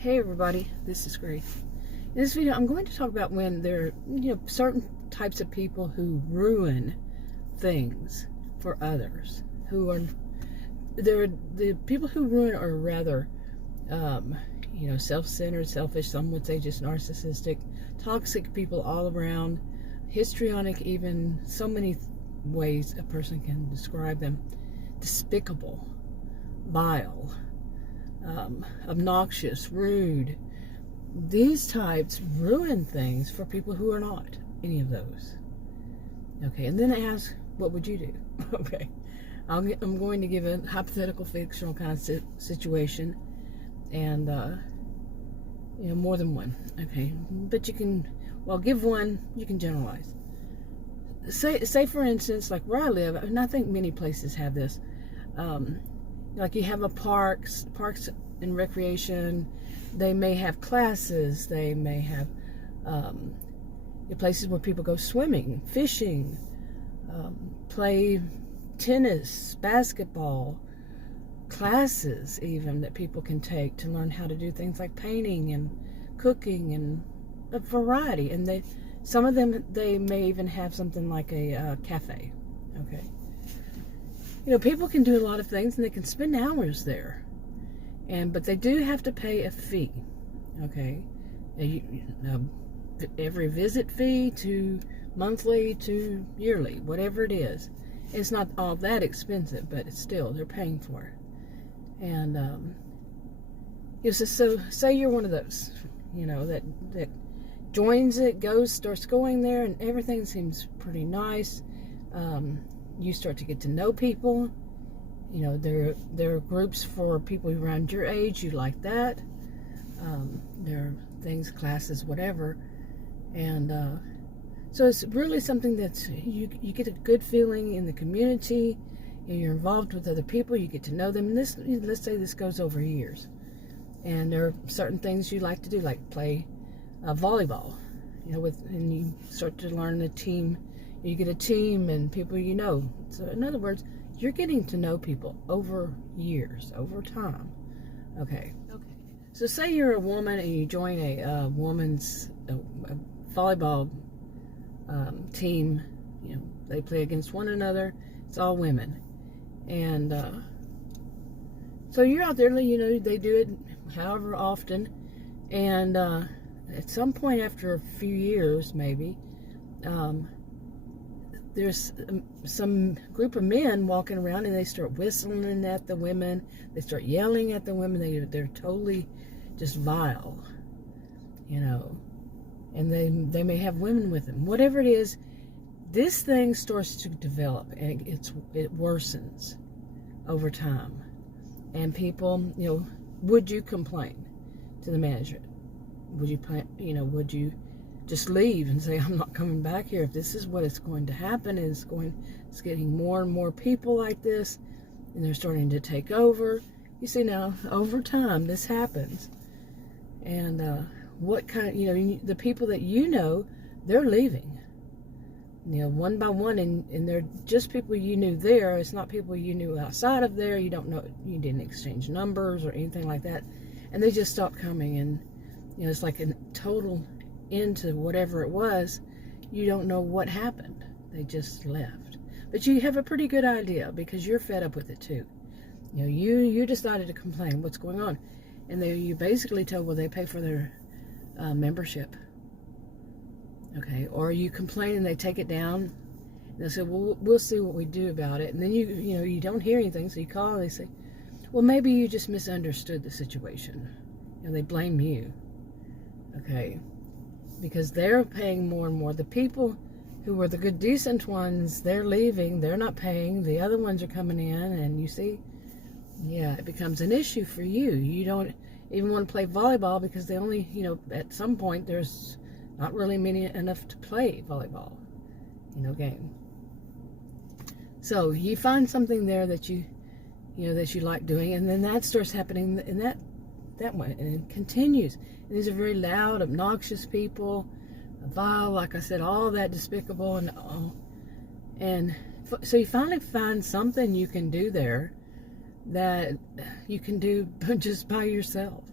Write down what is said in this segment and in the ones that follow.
Hey everybody, this is Grace. In this video, I'm going to talk about when there are, certain types of people who ruin things for others. The people who ruin are rather, self-centered, selfish. Some would say just narcissistic, toxic people all around, histrionic, even so many ways a person can describe them. Despicable, vile. Obnoxious, rude. These types ruin things for people who are not any of those. Okay, and then ask, what would you do? Okay, I'm going to give a hypothetical-fictional kind of situation, and more than one. Okay, but you can, give one. You can generalize. Say for instance, like where I live, and I think many places have this. Like you have parks and recreation. They may have classes. They may have places where people go swimming, fishing, play tennis, basketball, classes even that people can take to learn how to do things like painting and cooking and a variety. And some of them, they may even have something like a cafe. Okay. People can do a lot of things and they can spend hours there. But they do have to pay a fee. Okay. Every visit fee to monthly to yearly, whatever it is. It's not all that expensive, but it's still, they're paying for it. And, so say you're one of those, that joins it, starts going there, and everything seems pretty nice. You start to get to know people. There are groups for people around your age. You like that. There are things, classes, whatever. And so it's really something that's, you get a good feeling in the community. You're involved with other people. You get to know them. And let's say this goes over years. And there are certain things you like to do, like play volleyball. And you start to learn the team. You get a team and people you know. So in other words, you're getting to know people over years, over time. Okay. So say you're a woman and you join a woman's volleyball team. They play against one another. It's all women. And so you're out there, they do it however often. And at some point after a few years, maybe, there's some group of men walking around and they start whistling at the women. They start yelling at the women. They're totally just vile, and they may have women with them. Whatever it is, this thing starts to develop and it worsens over time. And people, would you complain to the manager? Would you just leave and say, I'm not coming back here? If this is what is going to happen, it's getting more and more people like this, and they're starting to take over. You see, now over time this happens, and what kind the people that they're leaving, one by one, and they're just people you knew there. It's not people you knew outside of there. You don't know, you didn't exchange numbers or anything like that, and they just stopped coming. And it's like a total into whatever it was. You don't know what happened. They just left. But you have a pretty good idea because you're fed up with it too. You decided to complain. What's going on? And you basically tell, well, they pay for their membership. Okay, or you complain and they take it down. And they say, well, we'll see what we do about it. And then you don't hear anything, so you call and they say, well, maybe you just misunderstood the situation. And they blame you. Okay. Because they're paying more and more. The people who were the good, decent ones, they're leaving. They're not paying. The other ones are coming in. And you see, it becomes an issue for you. You don't even want to play volleyball because they only, at some point, there's not really enough to play volleyball, game. So you find something there that you like doing. And then that starts happening in that way. And it continues. And these are very loud, obnoxious people, vile, like I said, all that despicable and all. And so you finally find something you can do there that you can do just by yourself.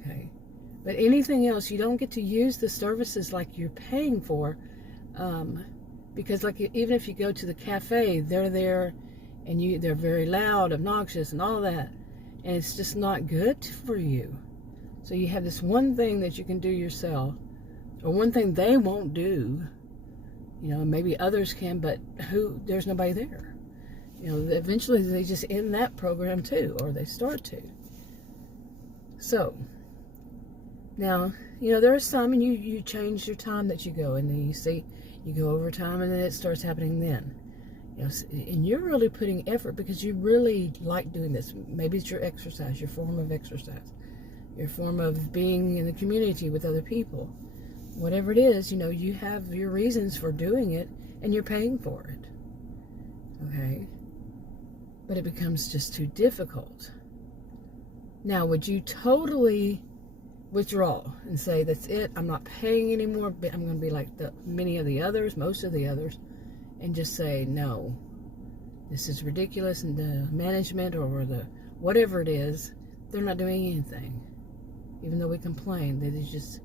Okay. But anything else, you don't get to use the services like you're paying for, because like even if you go to the cafe, they're there, and they're very loud, obnoxious, and all that, and it's just not good for you. So you have this one thing that you can do yourself, or one thing they won't do. Maybe others can, but there's nobody there. Eventually they just end that program too, or they start to. So now, there are some, and you change your time that you go, and then you go over time, and then it starts happening then. And you're really putting effort because you really like doing this. Maybe it's your exercise, your form of exercise, your form of being in the community with other people. Whatever it is, you have your reasons for doing it, and you're paying for it. Okay? But it becomes just too difficult. Now, would you totally withdraw and say, that's it, I'm not paying anymore, I'm going to be like most of the others, and just say, no, this is ridiculous, and the management or the whatever it is, they're not doing anything. Even though we complain, they just,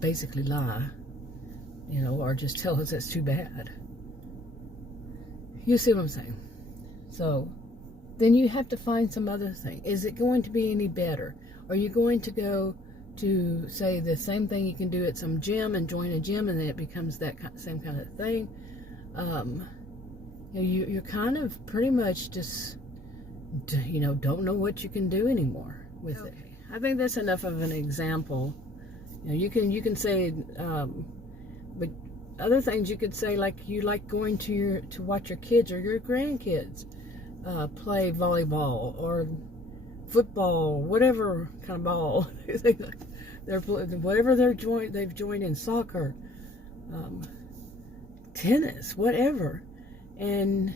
basically lie, or just tell us it's too bad. You see what I'm saying? So then you have to find some other thing. Is it going to be any better? Are you going to go to, say, the same thing you can do at some gym and join a gym, and then it becomes that same kind of thing? You're kind of pretty much just, don't know what you can do anymore with it. I think that's enough of an example. You can say, but other things you could say, like you like going to watch your kids or your grandkids play volleyball or football, whatever kind of ball whatever they've joined in, soccer, tennis, whatever, and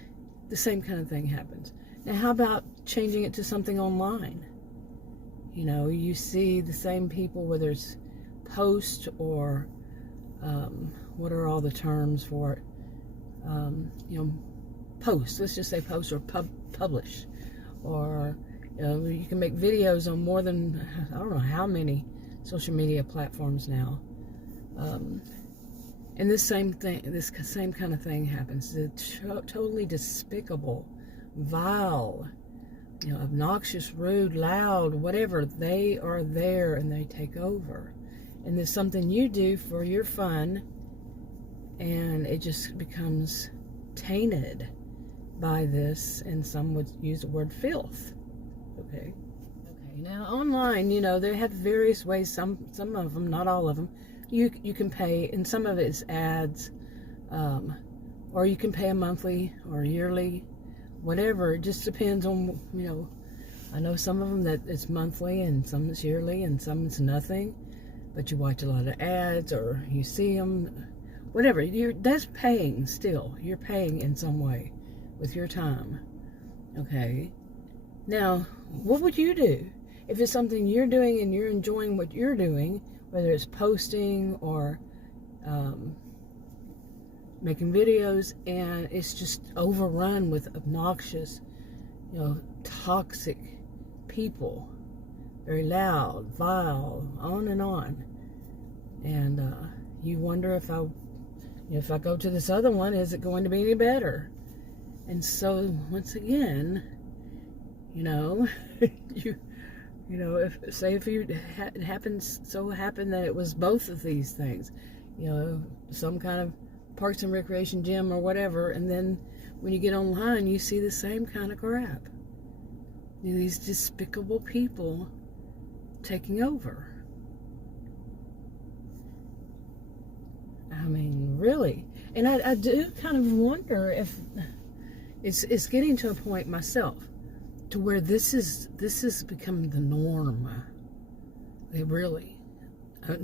the same kind of thing happens. Now, how about changing it to something online? You see the same people, whether it's post or what are all the terms for it? Post. Let's just say post, or publish, or you can make videos on more than, I don't know how many social media platforms now. And this same kind of thing happens. The totally despicable, vile, obnoxious, rude, loud, whatever, they are there and they take over. And there's something you do for your fun, and it just becomes tainted by this, and some would use the word filth. Okay. Now online, they have various ways. Some of them, not all of them, you can pay, and some of it's ads, or you can pay a monthly or yearly, whatever. It just depends on, I know some of them that it's monthly, and some it's yearly, and some it's nothing, but you watch a lot of ads, or you see them, whatever. That's paying still. You're paying in some way with your time. Okay. Now, what would you do if it's something you're doing and you're enjoying what you're doing, whether it's posting or making videos, and it's just overrun with obnoxious, toxic people, very loud, vile, on and on. And you wonder, if I go to this other one, is it going to be any better? And so once again, if it happened that it was both of these things, some kind of Parks and Recreation gym or whatever, and then when you get online, you see the same kind of crap. These despicable people taking over. I mean, really. And I do kind of wonder if it's getting to a point myself to where this has become the norm. Really.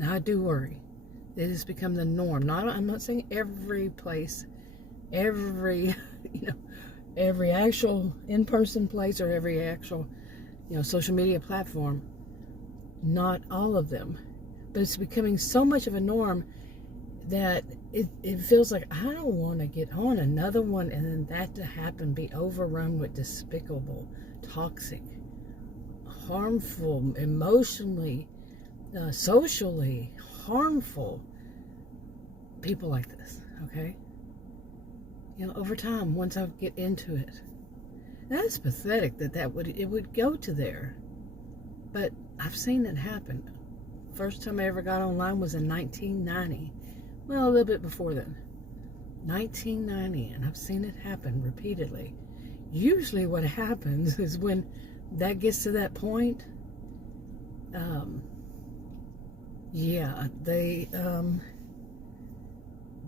I do worry. It has become the norm. I'm not saying every place, every actual in-person place, or every actual, social media platform. Not all of them. But it's becoming so much of a norm that it feels like I don't want to get on another one, and then that to happen, be overrun with despicable, toxic, harmful, emotionally, socially harmful people like this, okay? You know, over time, once I get into it. That's pathetic that it would go to there. But I've seen it happen. First time I ever got online was in 1990. Well, a little bit before then. 1990, and I've seen it happen repeatedly. Usually what happens is when that gets to that point,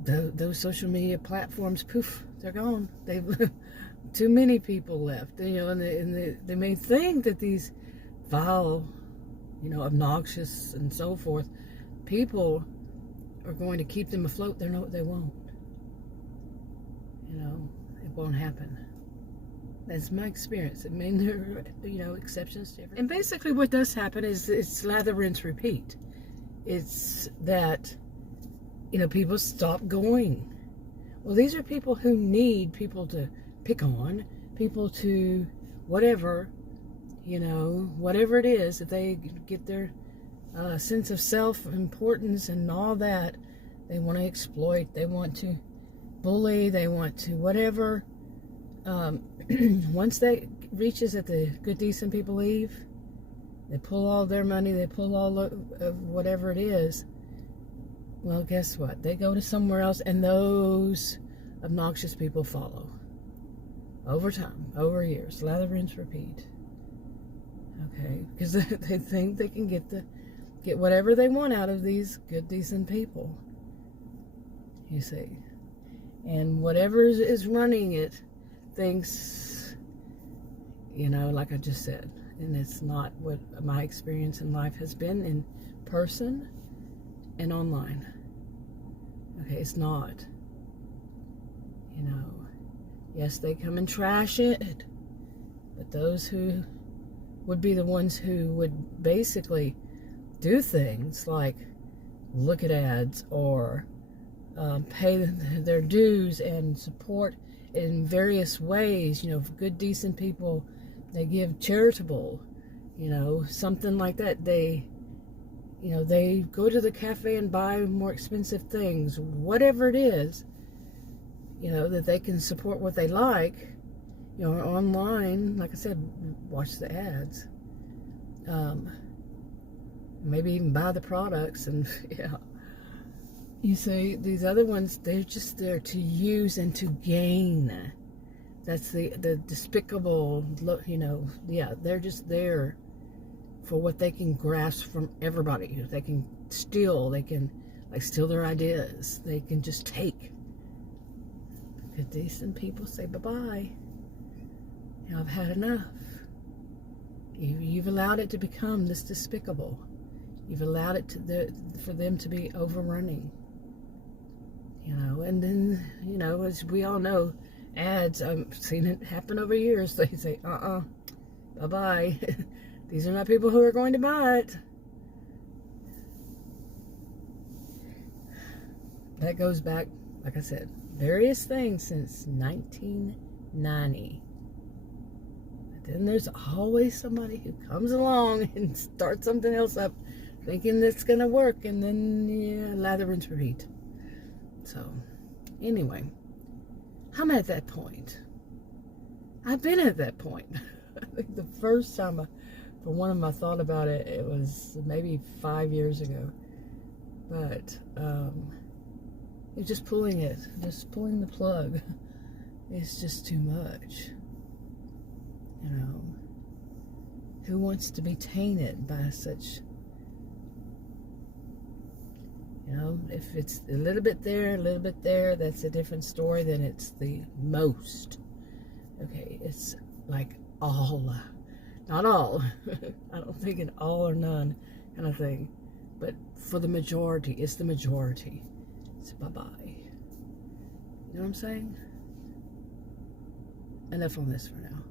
those social media platforms, poof, they're gone. They've too many people left, you know, and they may think that these vile, you know, obnoxious and so forth people are going to keep them afloat. They won't. You know, it won't happen. That's my experience. I mean, there are, you know, exceptions to everything. And basically what does happen is it's lather, rinse, repeat. It's that, you know, people stop going. Well, these are people who need people to pick on, people to whatever, you know, whatever it is, that they get their sense of self-importance and all that. They want to exploit, they want to bully, they want to whatever. Once that reaches that the good, decent people leave, they pull all their money, they pull all of whatever it is. Well, guess what? They go to somewhere else, and those obnoxious people follow. Over time, over years, lather, rinse, repeat. Okay, because they think they can get whatever they want out of these good, decent people. You see, and whatever is running it thinks, you know, like I just said, and it's not what my experience in life has been in person and online. Okay, it's not. You know, yes, they come and trash it, but those who would be the ones who would basically do things like look at ads or pay their dues and support in various ways, you know, good, decent people, they give charitable, you know, something like that. They, you know, they go to the cafe and buy more expensive things, whatever it is, you know, that they can support what they like, you know, online, like I said, watch the ads. Maybe even buy the products, and yeah. You see, these other ones, they're just there to use and to gain. That's the despicable, you know, yeah, they're just there for what they can grasp from everybody. They can steal, they can, like, steal their ideas. They can just take. Good, decent people say bye-bye. You know, I've had enough. You've allowed it to become this despicable. You've allowed it for them to be overrunning. You know, and then, you know, as we all know, ads, I've seen it happen over years. They say, bye-bye. These are not people who are going to buy it. That goes back, like I said, various things since 1990. But then there's always somebody who comes along and starts something else up, thinking that's going to work, and then, yeah, lather, rinse, repeat. So, anyway, I'm at that point. I've been at that point. I think the first time I thought about it, it was maybe 5 years ago. But, it's just pulling the plug. It's just too much. You know, who wants to be tainted by such? You know, if it's a little bit there, that's a different story than it's the most. Okay, it's like all, not all. I don't think an all or none kind of thing. But for the majority, it's the majority. So bye-bye. You know what I'm saying? Enough on this for now.